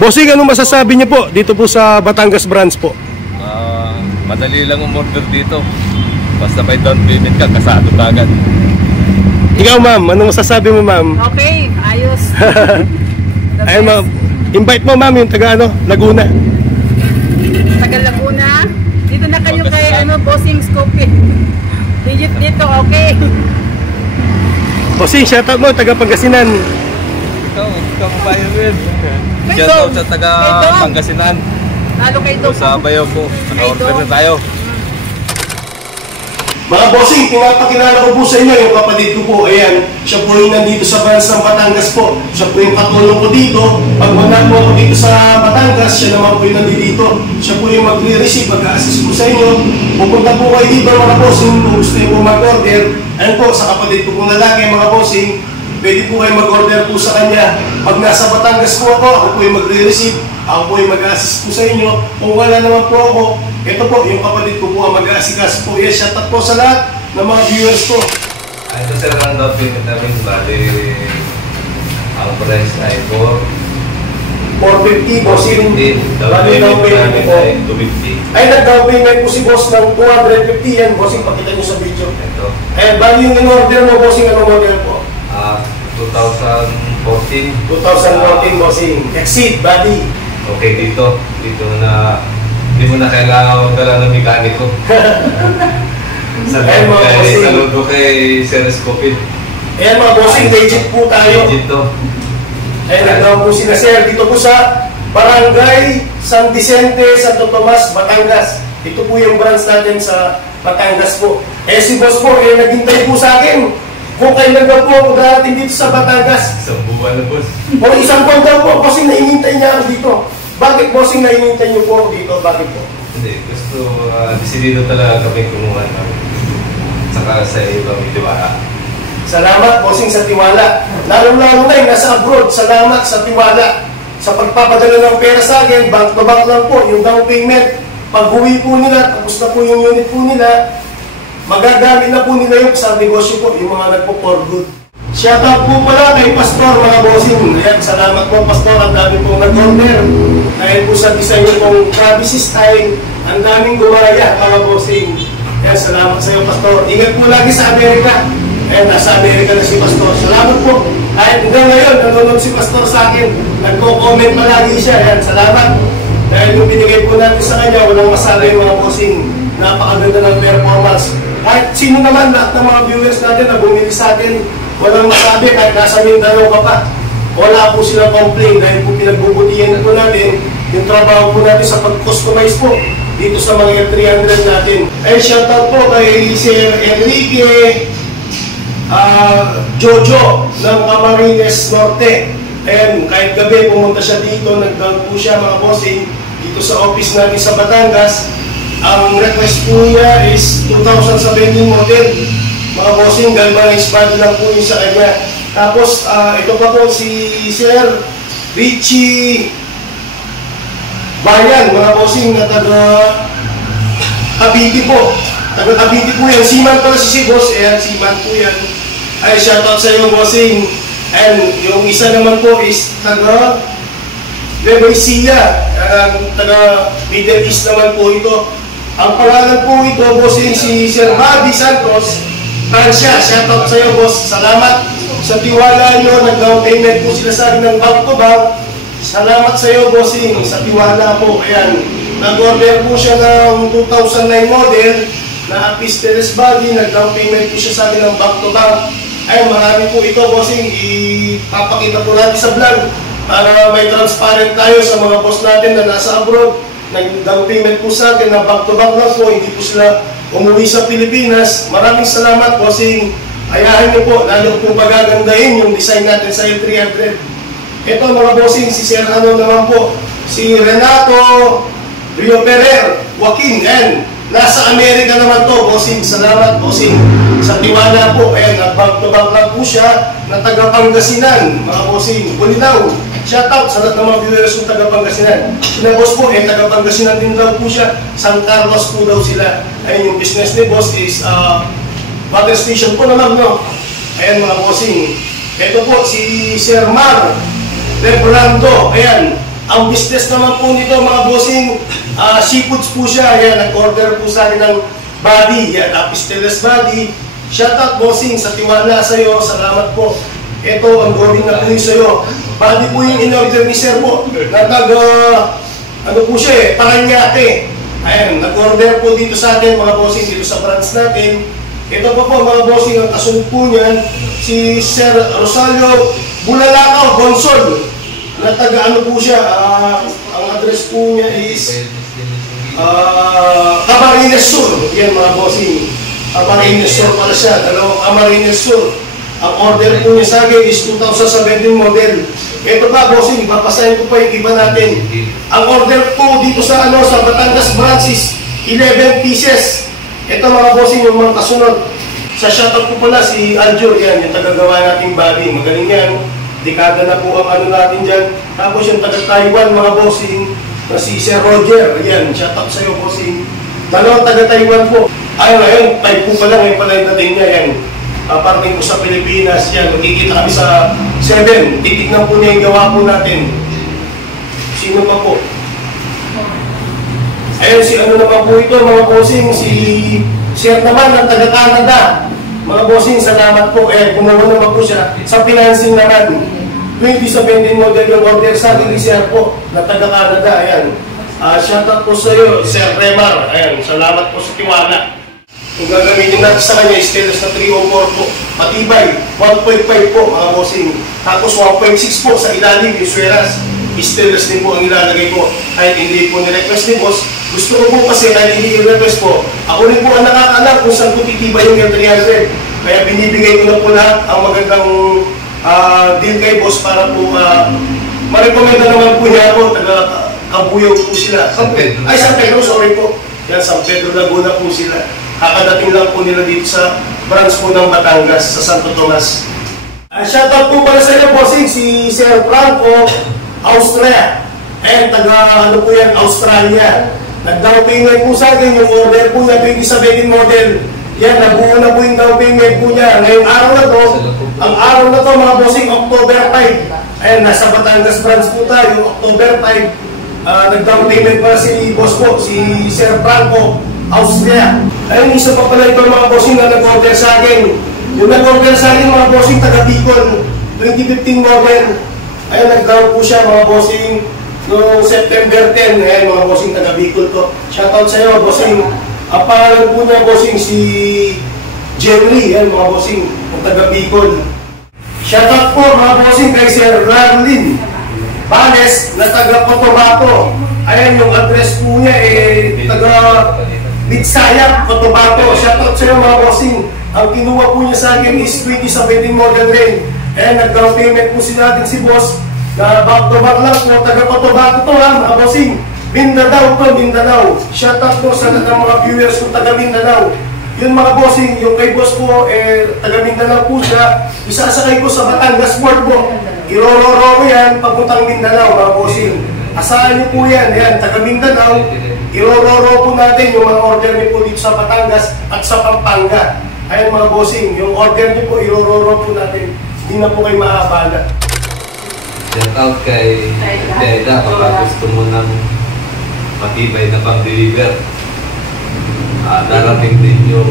Bossing, anong masasabi niyo po dito po sa Batangas branch po? Madali lang umorder dito. Basta may down payment ka, kasado agad. Ikaw ma'am, anong masasabi mo ma'am? Okay, ayos. Ayun ma'am, invite mo ma'am yung taga Laguna. Taga Laguna. Dito na kayo kay Bossing Scoopy. Digit dito, okay. Bossing, shoutout mo, taga Pangasinan. Ikaw kabayan mo yun. Shoutout sa taga Pangasinan. Lalo kayo doon. Sa bayo po, naka-order na tayo. Mga bossing, pinapakilala ko po sa inyo yung kapatid ko po. Ayan, siya po yung nandito sa branch ng Batangas po. Siya po yung katulong ko dito. Pag wala po ako dito sa Batangas, siya naman po yung nandito. Siya po yung magre-receive, mag-assist po sa inyo. Pupunta po kayo dito mga bossing, kung gusto nyo po mag-order. Ayun po, sa kapatid ko pong lalaki mga bossing, pwede po kayo mag-order po sa kanya. Pag nasa Batangas po ako po yung magre-receive. Ako po yung mag-assist po sa inyo. Kung wala naman po ako, ito po, yung kapatid ko po ang mag-assist po. Yes, shout out po sa lahat ng mga viewers ko. Ito sir, ang down payment namin, bali ang price ay 450, bossing. Bali down payment po. 250. Ay, nag-down payment po si boss ng 250 yan, bossing. Pakita nyo sa video. Ito. Eh, bali yung in-order mo, bossing, ano model po? 2014. 2014, bossing. Exceed, body. Okay, dito na hindi mo na kailangan magdala ng mekaniko. Saludo kay Sir Escopil. Ayan mga bossing, legit po tayo. Legit to. Ayan, nagdaw po sila sir dito po sa Barangay San Vicente, Santo Tomas, Batangas. Ito po yung branch natin sa Batangas po. Eh si boss po, naghintay po sa akin. Kung kailan daw po ako darating dito sa Batangas. Isang buwan na boss. O isang buwan daw po, bossing, nainintay niya ako dito. Bakit bossing nainintay niyo po ako dito? Bakit po? Hindi, gusto, desidido talaga kami kumuha namin. Saka sa ibang tiwala. Salamat bossing sa tiwala. Lalo-lalo na yung nasa abroad, salamat sa tiwala. Sa pagpapadala ng pera sa akin, bank to bank lang po, yung down payment. Pag huwi po nila, tapos na po yung unit po nila, magagamit na po nila yung sa negosyo po, yung mga nagpo-for good. Shoutout po pala kay Pastor mga bossing. Ayan, salamat po Pastor, ang dami pong nag-order. Dahil po sa design pong Travis style, ang daming gumaya mga bossing. Ayan, salamat sa iyo Pastor. Ingat po lagi sa Amerika. Ayan, nasa Amerika na si Pastor. Salamat po. Kahit hanggang ngayon, nanonood si Pastor sa akin. Nagko-comment palagi siya. Ayan, salamat. Dahil yung binigay po natin sa kanya, walang masabi mga bossing. Napakaganda ng performance. Kahit sino naman, lahat ng mga viewers natin na bumili sa atin, walang masabi kahit nasa Mindanao ka pa. Wala po silang complain dahil po pinagbubutihan po natin yung trabaho po natin sa pag-customize po dito sa mga 300 natin. Ay shoutout po kay Sir Enrique Jojo ng Camarines Norte. And kahit gabi pumunta siya dito, nag-down po siya mga bossing dito sa office natin sa Batangas. Ang request po niya is 2017 model. Mga bossing, galvanized body lang po yun sa kanya. Tapos, ito pa po si Sir Richie Bayan, mga bossing na taga Cavite po. Taga Cavite po yan. Seaman pala si boss. Ayan, seaman po yan. Ay, shoutout sa iyo, bossing. And yung isa naman po is taga Levoisia. Taga Middle East naman po ito. Ang pangalan po ito, bossing, si Sir Bobby Santos. Francia, shoutout sa iyo, boss. Salamat sa tiwala nyo. Nag-down payment po sila sa akin ng bank to bank. Salamat sa iyo, bossing, sa tiwala po. Ayan, nag-order po siya ng 2009 model na Apisteles body. Nag-down payment po siya sa akin ng bank to bank. Ayan, marami po ito, bossing. Ipapakita po natin sa vlog para may transparent tayo sa mga boss natin na nasa abroad. Nag-down payment po sa akin ng bank to bank lang po. Hindi po sila umuwi sa Pilipinas. Maraming salamat, bossing. Ayahin niyo po, lalo po pagagandahin yung design natin sa L300. Ito mga bossing, si Sir ano naman po, si Renato Rio Ferrer, Joaquin, and nasa Amerika naman to, bossing. Salamat, bossing, sa tiwala po. Ayan, nag-bank to bank lang po siya na taga Pangasinan, mga bossing. Bulinaw, shoutout sa lahat ng mga viewers ng taga Pangasinan. Sina boss po, taga Pangasinan din daw po siya. San Carlos po daw sila. Ayun, yung business ni boss is water station po naman, no? Ayan mga bossing. Ito po si Sir Mar Lebrando. Ayan, Ang business naman po nito mga bossing, seafoods po siya. Yan, nag-order po sa akin ng body. Yan, Apisteles body. Shout out bossing sa tiwala sa'yo. Salamat po. Ito, ang going na po yung sa'yo. Body po yung in-order ni Sir po. Ano po siya eh, Paranaque. Ayan, nag-order po dito sa atin mga bossing, dito sa branch natin. Ito po mga bossing, ang kasunod po niyan, si Sir Rosario Bulalakaw, Gonsol. Na taga-ano po siya, ang address po niya is Camarines Sur. Yan mga bossing. Camarines Sur pala siya, dalawang Camarines Sur. Ang order po niya sa akin is 2017 model. Ito pa bossing, papasahin ko pa yung iba natin. Ang order po dito sa sa Batangas branch is 11 pieces. Ito mga bossing, yung mga kasunod. Sa shoutout po pala si Aljo, yan, yung tagagawa nating body. Magaling yan. Dekada na po ang natin dyan. Tapos yung taga-Taiwan, mga bossing, na si Sir Roger. Yan, shoutout sa'yo, bossing. Dalawang taga-Taiwan po. Ayun, 5 po pala, ngayon pala yung dating niya, yan. Parating po sa Pilipinas, yan. Magkikita kami sa 7. Titignan po niya yung gawa po natin. Sino pa po? Ayun, si ano naman po ito, mga bossing, si Sir naman, ng taga-Canada. Mga bossing, salamat po. Gumawa naman po siya sa financing naman. 2017 model yung order sa akin ni Sir po, na taga-Canada. Ayan. Shoutout po sa iyo, Sir Remar. Ayan, salamat po sa tiwala. Kung gagamitin natin sa kanya, stainless na 304 po. Matibay, 1.5 po mga bossing. Tapos 1.6 po sa ilalim, yung sweras. Stainless din po ang ilalagay ko. Kahit hindi po ni-request ni boss. Gusto ko po kasi kahit hindi i-request po, ako rin po ang nakakaalam kung saan ko titibay yung M300. Kaya binibigay ko na po lahat ang magandang deal kay boss para po ma-recommenda naman po niya ako. Taga-Kabuyaw po sila. San Pedro, sorry po. Yan, San Pedro Laguna po sila. Kakadating lang po nila dito sa branch po ng Batangas, sa Santo Tomas. Shoutout po pala sa iyo, bossing, si Sir Franco, Austria. Taga po yan, Australia. Nag-down payment po sa akin yung order po niya, 2017 model. Yan, nabuo na po yung down payment po niya. Ngayong araw na to, ang araw na to mga bossing, October 5. Nasa Batangas branch po tayo, October 5. Nag-down payment pa si boss po, si Sir Franco, Austria. Ayun, isa pa pala ito mga bossing na nag-order sa akin. Yung nag-order sa akin mga bossing, taga Bicol, 2015 model. Ayun, nag-down po siya mga bossing noong September 10. Ayun, mga bossing, taga Bicol to. Shoutout sa iyo, bossing. Ang pangalan po niya, bossing, si Jerry. Ayun, mga bossing, ang taga Bicol. Shoutout po mga bossing kay Sir Rarlin Banes na taga Cotabato. Ayun, yung address po niya taga Bitsaya, Cotabato. Shoutout sa iyo mga bossing. Ang kinuha po niya sa akin is 2017 model rin. Nag-down payment po sila natin si boss. Na back-to-back lang po, taga Cotabato to ha, mga bossing. Mindanao to, Mindanao. Shoutout po sa mga viewers ko taga Mindanao. Yun mga bossing, yung kay boss po, taga Mindanao po siya. Isasakay ko sa Batangas Port po. Irororo ko yan, papuntang Mindanao mga bossing. Asahan niyo po yan, taga Mindanao. Irororo po natin yung mga order niyo po dito sa Batangas at sa Pampanga. Ayun mga bossing, yung order niyo po, irororo po natin. Hindi na po kayo maabala. Shout out kay Deda kapag gusto mo ng matibay na pang-deliver. Darating din yung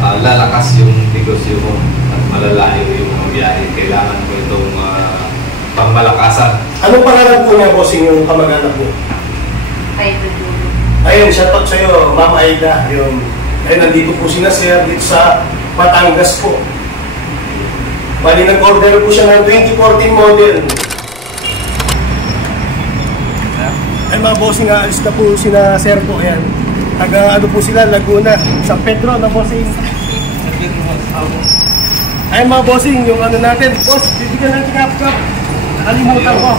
lalakas yung negosyo mo at malalayo yung mga biyahe. Kailangan mo itong pangmalakasan. Anong pangalan po niya, bossing, yung kamag-anak mo? Ayun, shout out sa'yo, Mama Aida. Ayun, nandito po sila, sir, dito sa Batangas po. Bali, nag-order po siya ng 2014 model. Ay mga bossing, alis na po sila, sir po. Ayan. Taga ano po sila, Laguna. San Pedro na bossing. Ay mga bossing, yung ano natin. Boss, bibigyan ng tikap-kap. Nakalimutan ko.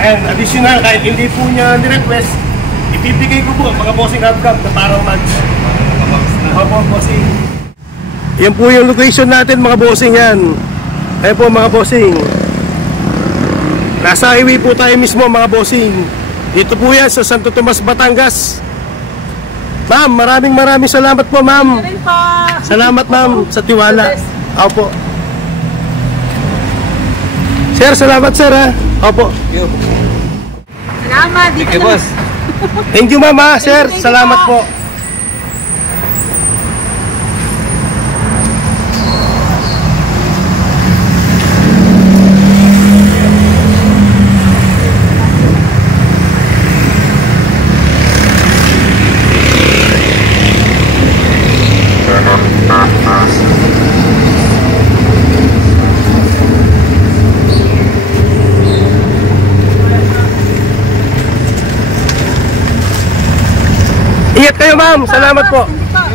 Ayan, additional, kahit hindi po niya ni-request, ibibigay ko po mga bossing kap-kap na parang match. Opo, bossing. Yan po yung location natin mga bossing yan. Ayan po mga bossing. Nasa highway po tayo mismo mga bossing. Dito po yan sa Santo Tomas, Batangas. Ma'am, maraming salamat po ma'am. Salamat ma'am sa tiwala. Opo. Sir, salamat sir ha. Opo. Salamat. Dito Thank you, na- boss. Thank you, ma'am, ha, sir. Thank you, Salamat po. po. Ingat kayo, ma'am. Salamat po. Thank you po.